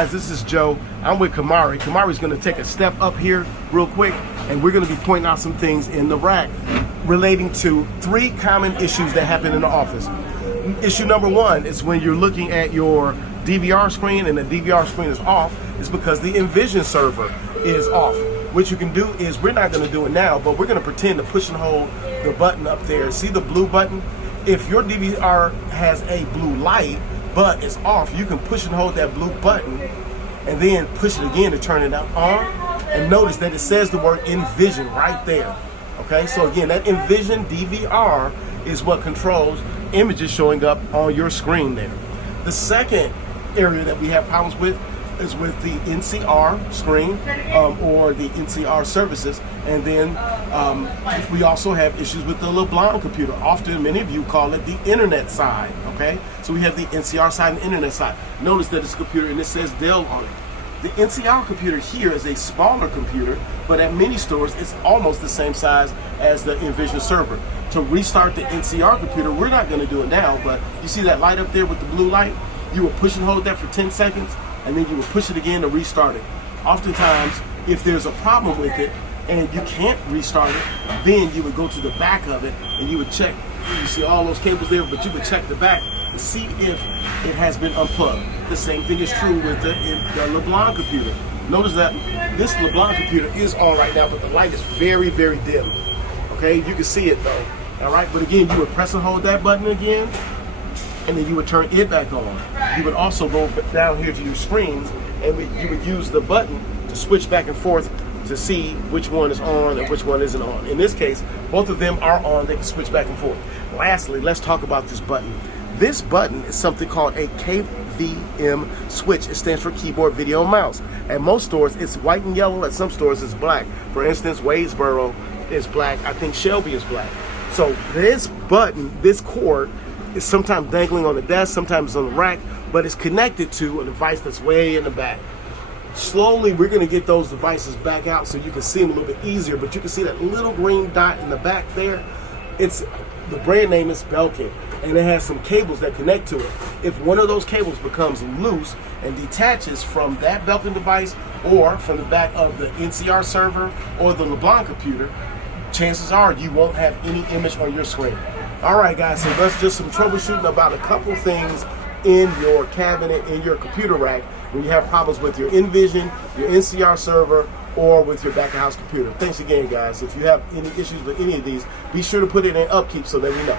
Guys, this is Joe. I'm with Kamari. Kamari's going to take a step up here real quick, and we're going to be pointing out some things in the rack relating to 3 common issues that happen in the office. Issue number 1 is when you're looking at your DVR screen and the DVR screen is off, it's because the Envysion server is off. What you can do is, we're not going to do it now, but we're going to pretend to push and hold the button up there. See the blue button? If your DVR has a blue light but it's off, you can push and hold that blue button and then push it again to turn it on. And notice that it says the word Envysion right there. Okay, so again, that Envysion DVR is what controls images showing up on your screen there. The second area that we have problems with is with the NCR screen or the NCR services, and then we also have issues with the LeBlanc computer. Often many of you call it the internet side. Okay, so we have the NCR side and the internet side. Notice that it's a computer and it says Dell on it. The NCR computer here is a smaller computer, but at many stores it's almost the same size as the Envysion server. To restart the NCR computer, we're not going to do it now, but you see that light up there with the blue light? You will push and hold that for 10 seconds, and then you will push it again to restart it. Oftentimes, if there's a problem with it and you can't restart it, then you would go to the back of it and you would check. You see all those cables there, but you would check the back to see if it has been unplugged. The same thing is true with the LeBlanc computer. Notice that this LeBlanc computer is on right now, but the light is very, very dim. Okay, you can see it though. All right, but again, you would press and hold that button again, and then you would turn it back on. You would also go down here to your screens, and you would use the button to switch back and forth to see which one is on and which one isn't on. In this case, both of them are on. They can switch back and forth. Lastly, let's talk about this button. This button is something called a KVM switch. It stands for keyboard, video, mouse. At most stores, it's white and yellow. At some stores, it's black. For instance, Wadesboro is black. I think Shelby is black. So this button, this cord, is sometimes dangling on the desk, sometimes on the rack, but it's connected to a device that's way in the back. Slowly, we're going to get those devices back out so you can see them a little bit easier, but you can see that little green dot in the back there. The brand name is Belkin, and it has some cables that connect to it. If one of those cables becomes loose and detaches from that Belkin device or from the back of the NCR server or the LeBlanc computer, chances are you won't have any image on your screen. All right, guys, so that's just some troubleshooting about a couple things in your cabinet, in your computer rack, when you have problems with your Envysion, your NCR server, or with your back-of-house computer. Thanks again, guys. If you have any issues with any of these, be sure to put it in upkeep so that we know.